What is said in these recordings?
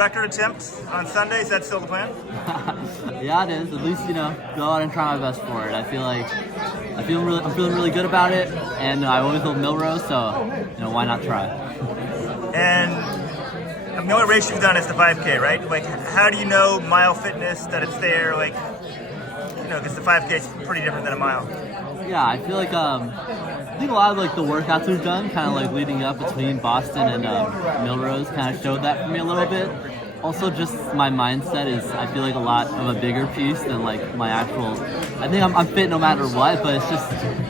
record attempt on Sunday. Is that still the plan? Yeah, it is. At least, go out and try my best for it. I'm feeling really good about it, and I always love Millrose, so why not try? And the only race you've done is the 5K, right? Like, how do you know mile fitness, that it's there? Like, because the 5K is pretty different than a mile. Yeah, I feel like I think a lot of like the workouts we've done, kind of like leading up between Boston and Millrose, kind of showed that for me a little bit. Also, just my mindset is, I feel like a lot of a bigger piece than like my actual. I think I'm fit no matter what, but it's just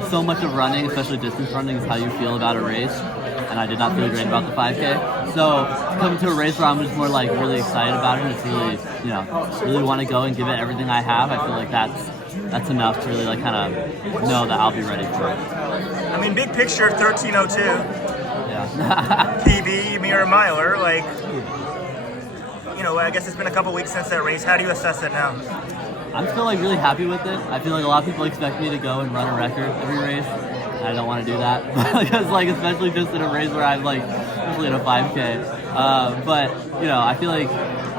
so much of running, especially distance running, is how you feel about a race. And I did not feel great about the 5K. So coming to a race where I'm just more like really excited about it, and it's really, really want to go and give it everything I have. I feel like that's enough to really like kind of know that I'll be ready for it. I mean, big picture, 13:02. Yeah. PB, mere miler, like. I guess it's been a couple weeks since that race. How do you assess it now? I'm still like really happy with it. I feel like a lot of people expect me to go and run a record every race. And I don't want to do that because like especially just in a race where I'm like, especially in a 5K. But I feel like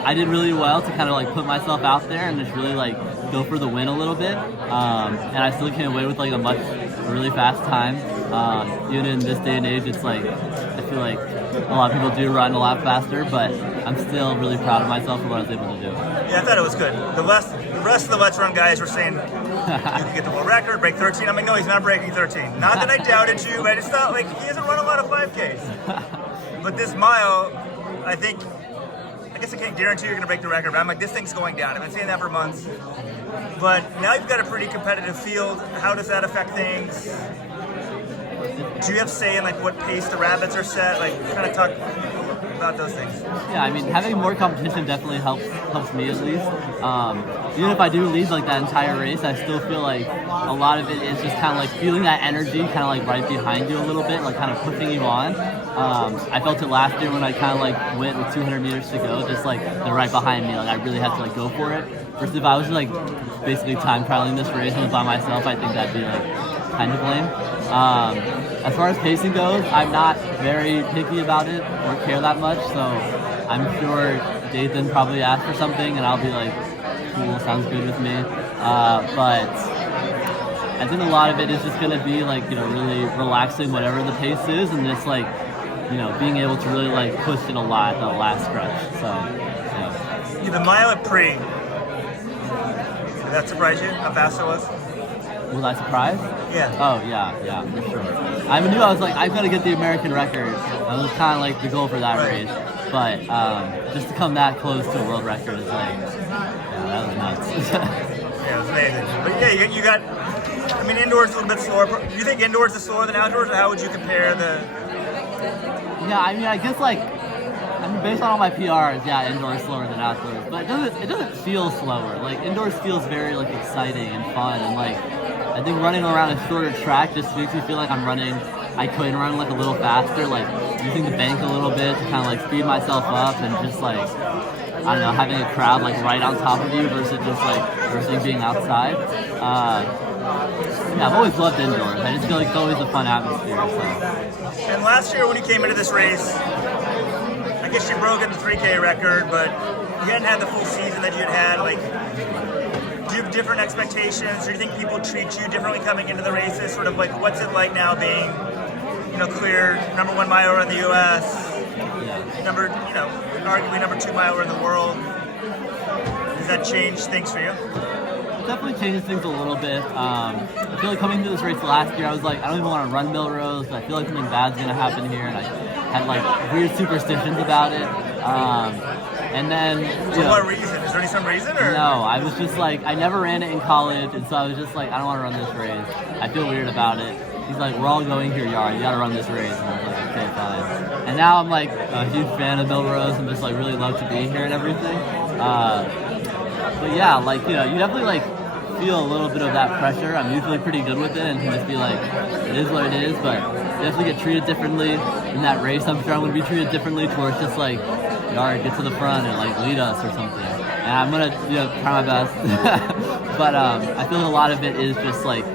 I did really well to kind of like put myself out there and just really like go for the win a little bit. And I still came away with like a really fast time. Even in this day and age, it's like I feel like a lot of people do run a lot faster, but I'm still really proud of myself for what I was able to do. Yeah, I thought it was good. The rest of the Let's Run guys were saying you can get the world record, break 13. I mean, no, he's not breaking 13. Not that I doubted you, but it's not like he hasn't run a lot of 5Ks. But this mile, I guess I can't guarantee you're going to break the record, but I'm like, this thing's going down. I've been saying that for months. But now you've got a pretty competitive field. How does that affect things? Do you have say in like what pace the rabbits are set? Like, kind of talk about those things. Yeah, I mean, having more competition definitely helps me at least. Even if I do lead like that entire race, I still feel like a lot of it is just kind of like feeling that energy, kind of like right behind you a little bit, like kind of pushing you on. I felt it last year when I kind of like went with 200 meters to go, just like they're right behind me. Like I really had to like go for it. Versus if I was like basically time trialing this race and was by myself, I think that'd be like kind of lame. As far as pacing goes, I'm not very picky about it or care that much, so I'm sure Dathan probably asked for something and I'll be like, cool, sounds good with me. But I think a lot of it is just going to be like, really relaxing whatever the pace is and just like, being able to really like push it a lot at the last stretch. So, yeah. The mile at Pre, did that surprise you, how fast it was? Was I surprised? Yeah. Oh, yeah, for sure. I knew I was like, I've got to get the American record. That was kind of like the goal for that race. But just to come that close to a world record is like, that was nuts. Yeah, it was amazing. But yeah, you got, I mean, indoors a little bit slower. Do you think indoors is slower than outdoors, or how would you compare the? Yeah, I mean, I guess like, based on all my PRs, yeah, indoors is slower than outdoors. But it doesn't feel slower. Like indoors feels very like exciting and fun, and like I think running around a shorter track just makes me feel like I could run like a little faster, like using the bank a little bit to kind of like speed myself up and just like, I don't know, having a crowd like right on top of you versus being outside. Yeah, I've always loved indoors. I just feel like it's always a fun atmosphere. So. And last year when you came into this race, I guess you broke the 3K record, but you hadn't had the full season that you'd had. Like, do you have different expectations? Or do you think people treat you differently coming into the races? Sort of like, what's it like now being, clear number 1 miler in the U.S., arguably number 2 miler in the world? Does that change things for you? It definitely changes things a little bit. I feel like coming into this race last year, I was like, I don't even want to run Millrose. I feel like something bad's going to happen here, and I had like weird superstitions about it. And then, for what reason? Is there some reason? Or? No, I was just like, I never ran it in college, and so I was just like, I don't want to run this race. I feel weird about it. He's like, we're all going here, Yared. You got to run this race. And I was like, okay, fine. And now I'm like a huge fan of Millrose and just like really love to be here and everything. But yeah, like, you definitely like feel a little bit of that pressure. I'm usually pretty good with it and can just be like, it is what it is, but you definitely get treated differently in that race. I'm sure I'm going to be treated differently towards just like, Yared, get to the front and like lead us or something. And I'm going to try my best. But I feel like a lot of it is just like,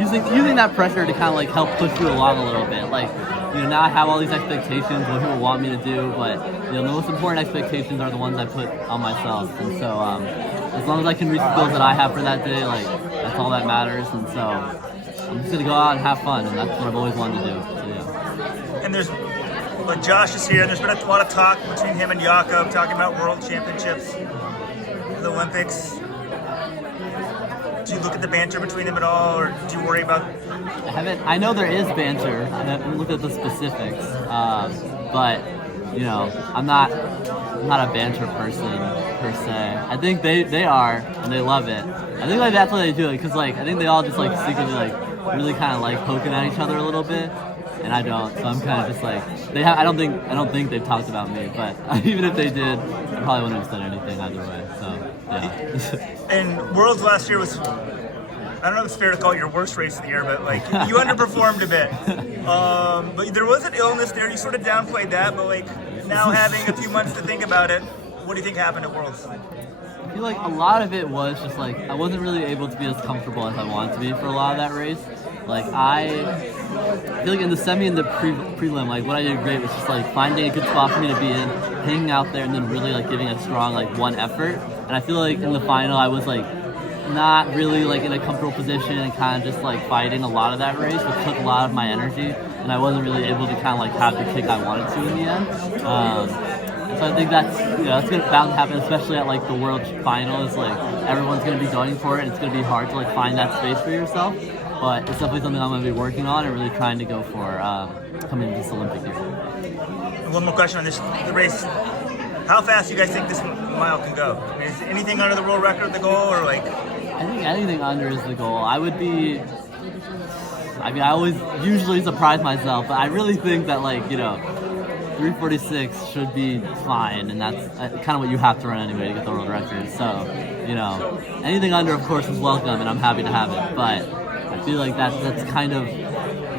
using that pressure to kind of like help push you along a little bit. Like, you know, now I have all these expectations, what people want me to do, but you know, the most important expectations are the ones I put on myself. And so, as long as I can reach the goals that I have for that day, like that's all that matters. And so, I'm just gonna go out and have fun, and that's what I've always wanted to do. So, yeah. And but Josh is here, and there's been a lot of talk between him and Jakob talking about world championships, the Olympics. Do you look at the banter between them at all, or do you worry about? I know there is banter. I haven't looked at the specifics, but you know, I'm not a banter person per se. I think they are, and they love it. I think like that's why they do it, because like I think they all just like secretly like really kind of like poking at each other a little bit, and I don't. So I'm kind of just like I don't think they've talked about me, but even if they did, I probably wouldn't have said anything either way. So yeah. And Worlds last year was, I don't know if it's fair to call it your worst race of the year, but like you underperformed a bit. But there was an illness there. You sort of downplayed that, but like now having a few months to think about it, what do you think happened at Worlds? I feel like a lot of it was just like I wasn't really able to be as comfortable as I wanted to be for a lot of that race. Like I feel like in the semi and the prelim, like what I did great was just like finding a good spot for me to be in, hanging out there, and then really like giving a strong like one effort. And I feel like in the final I was like not really like in a comfortable position and kind of just like fighting a lot of that race, which took a lot of my energy, and I wasn't really able to kind of like have the kick I wanted to in the end. So I think that's bound to happen, especially at like the world final. Is like everyone's gonna be going for it, and it's gonna be hard to like find that space for yourself. But it's definitely something I'm gonna be working on and really trying to go for coming into this Olympic year. One more question on the race. How fast do you guys think this mile can go? I mean, is anything under the world record the goal, or like? I think anything under is the goal. I always usually surprise myself, but I really think that like, you know, 3:46 should be fine, and that's kind of what you have to run anyway to get the world record. So, you know, anything under, of course, is welcome, and I'm happy to have it. But I feel like that's kind of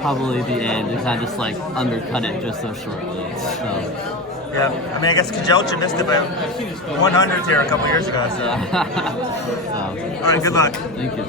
probably the aim, to kind of just like undercut it just so shortly. So. Yeah, I mean, I guess Kajelcha missed it by 100th here a couple years ago. So. So. All right, good luck. Thank you.